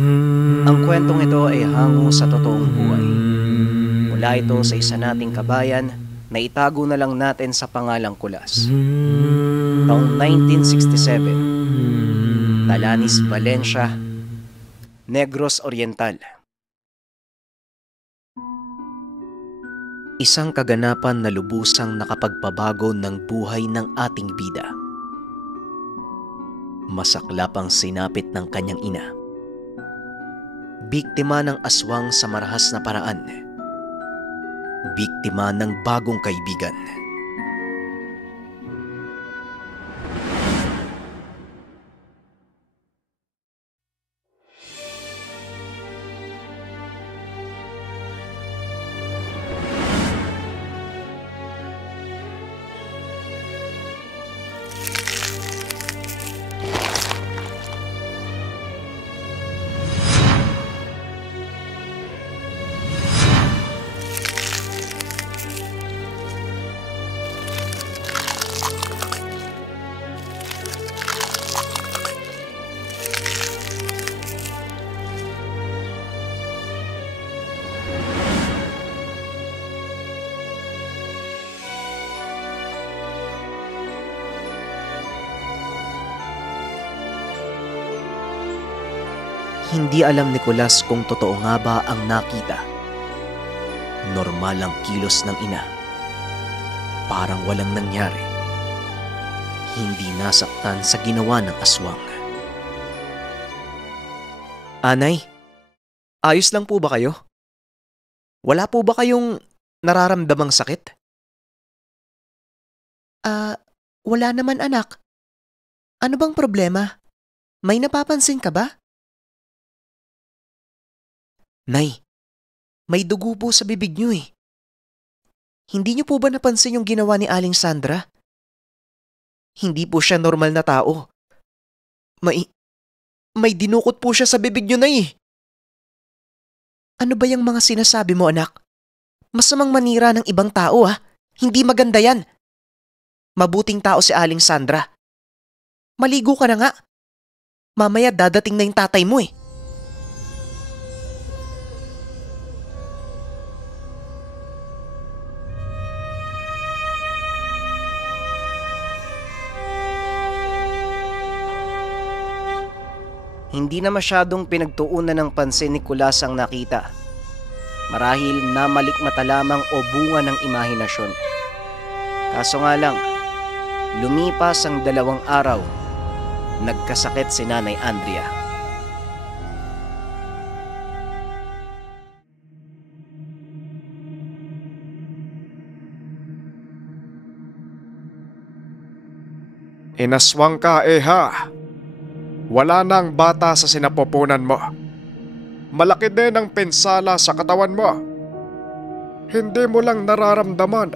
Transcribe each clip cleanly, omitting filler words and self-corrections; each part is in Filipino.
Ang kwentong ito ay hango sa totoong buhay. Mula ito sa isa nating kabayan na itago na lang natin sa pangalang Kulas. Taong 1967, Talanis, Valencia, Negros Oriental. Isang kaganapan na lubusang nakapagpabago ng buhay ng ating bida. Masaklap ang sinapit ng kanyang ina. Biktima ng aswang sa marahas na paraan. Biktima ng bagong kaibigan. Hindi alam ni Kulas kung totoo nga ba ang nakita. Normal ang kilos ng ina. Parang walang nangyari. Hindi nasaktan sa ginawa ng aswang. Anay, ayos lang po ba kayo? Wala po ba kayong nararamdamang sakit? Wala naman anak. Ano bang problema? May napapansin ka ba? Nay, may dugo po sa bibig niyo eh. Hindi niyo po ba napansin yung ginawa ni Aling Sandra? Hindi po siya normal na tao. May dinukot po siya sa bibig niyo, Nay. Ano ba yung mga sinasabi mo, anak? Masamang manira ng ibang tao, ha? Hindi maganda yan. Mabuting tao si Aling Sandra. Maligo ka na nga. Mamaya dadating na yung tatay mo eh. Hindi na masyadong pinagtuunan ng pansin ni Kulas ang nakita. Marahil namalikmata lamang o bunga ng imahinasyon. Kaso nga lang, lumipas ang 2 araw, nagkasakit si Nanay Andrea. Inaswang ka, Eha. Wala na ang bata sa sinapupunan mo. Malaki din ang pinsala sa katawan mo. Hindi mo lang nararamdaman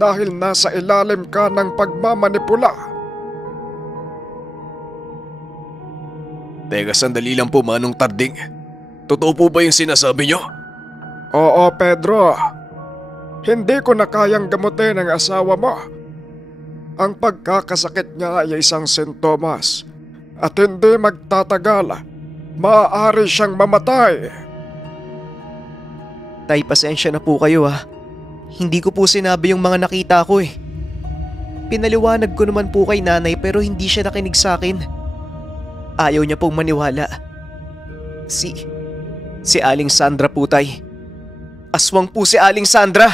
dahil nasa ilalim ka ng pagmamanipula. Teka, sandali lang po, Manong Tarding. Totoo po ba yung sinasabi nyo? Oo, Pedro. Hindi ko na kayang gamutin ang asawa mo. Ang pagkakasakit niya ay isang sintomas at hindi magtatagal. Maaari siyang mamatay. Tay, pasensya na po kayo ha. Hindi ko po sinabi yung mga nakita ko eh. Pinaliwanag ko naman po kay nanay pero hindi siya nakinig sa akin. Ayaw niya pong maniwala. Si Aling Sandra po, tay. Aswang po si Aling Sandra.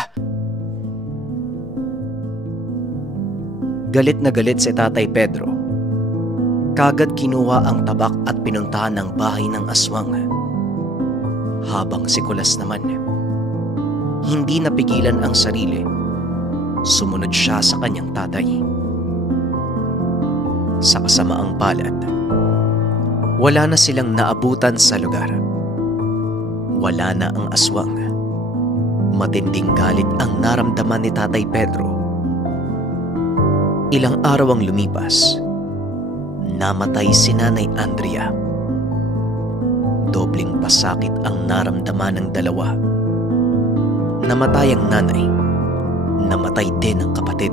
Galit na galit si Tatay Pedro. Kagad kinuha ang tabak at pinuntahan ng bahay ng aswang. Habang si Kulas naman, hindi napigilan ang sarili. Sumunod siya sa kanyang tatay. Sa kasamaang palad, wala na silang naabutan sa lugar. Wala na ang aswang. Matinding galit ang naramdaman ni Tatay Pedro. Ilang araw ang lumipas. Namatay si Nanay Andrea. Dobling pasakit ang naramdaman ng dalawa. Namatay ang nanay. Namatay din ang kapatid.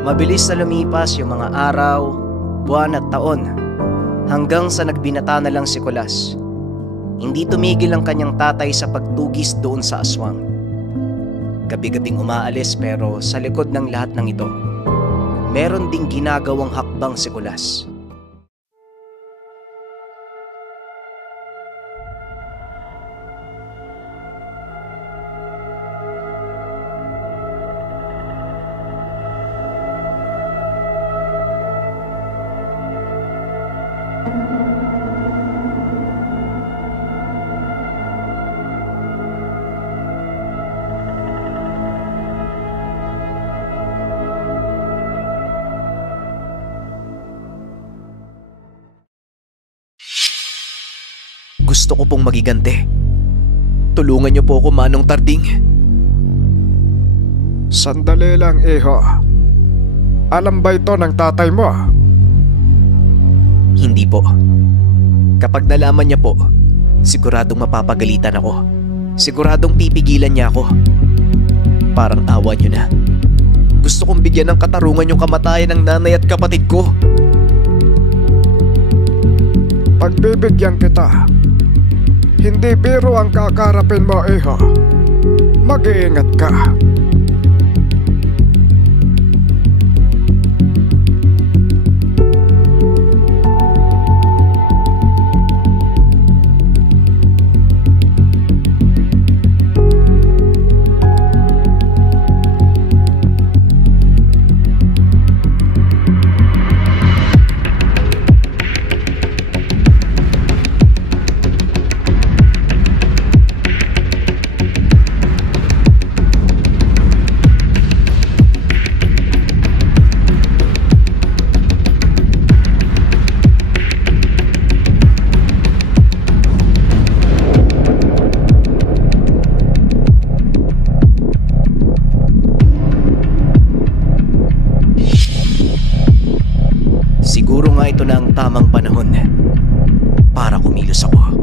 Mabilis na lumipas yung mga araw, buwan at taon, hanggang sa nagbinata na lang si Kulas. Hindi tumigil ang kanyang tatay sa pagtugis doon sa aswang. Gabi-gabing umaalis pero sa likod ng lahat ng ito, meron ding ginagawang hakbang si Kulas. Gusto ko pong magiganti. Tulungan niyo po ako, Manong Tarding. Sandali lang, Iho. Alam ba ito ng tatay mo? Hindi po. Kapag nalaman niya po, siguradong mapapagalitan ako. Siguradong pipigilan niya ako. Parang awa niyo na. Gusto kong bigyan ng katarungan yung kamatayan ng nanay at kapatid ko. Pagbibigyan kita. Hindi biro ang kakarapin mo, Iho. Mag-iingat ka. Siguro nga ito na ang tamang panahon para kumilos ako.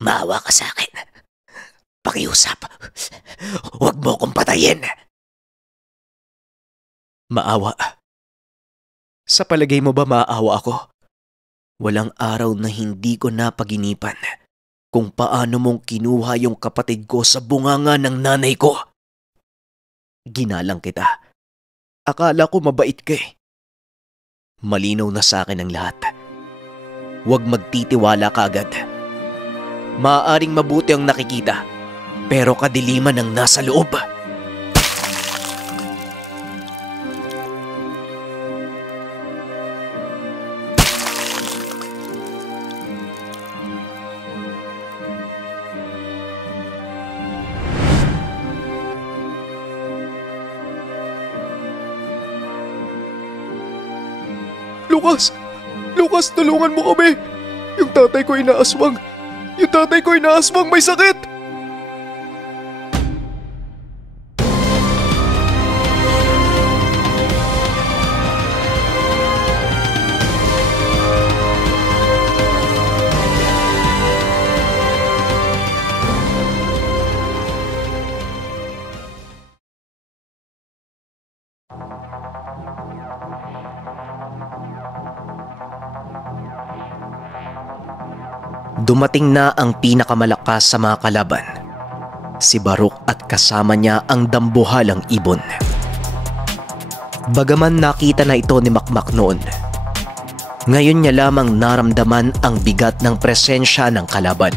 Maawa ka sa akin. Pakiusap. Huwag mo akong patayin. Maawa. Sa palagay mo ba maawa ako? Walang araw na hindi ko napaginipan kung paano mong kinuha yung kapatid ko sa bunganga ng nanay ko. Ginalang kita. Akala ko mabait ka eh. Malinaw na sa akin ang lahat. Huwag magtitiwala kaagad. Maaaring mabuti ang nakikita, pero kadiliman ang nasa loob. Lucas! Lucas, tulungan mo kami! Yung tatay ko inaaswang! Yung tatay ko inaaswang! May sakit! Dumating na ang pinakamalakas sa mga kalaban, si Baruch, at kasama niya ang dambuhalang ibon. Bagaman nakita na ito ni Makmak noon, ngayon niya lamang naramdaman ang bigat ng presensya ng kalaban.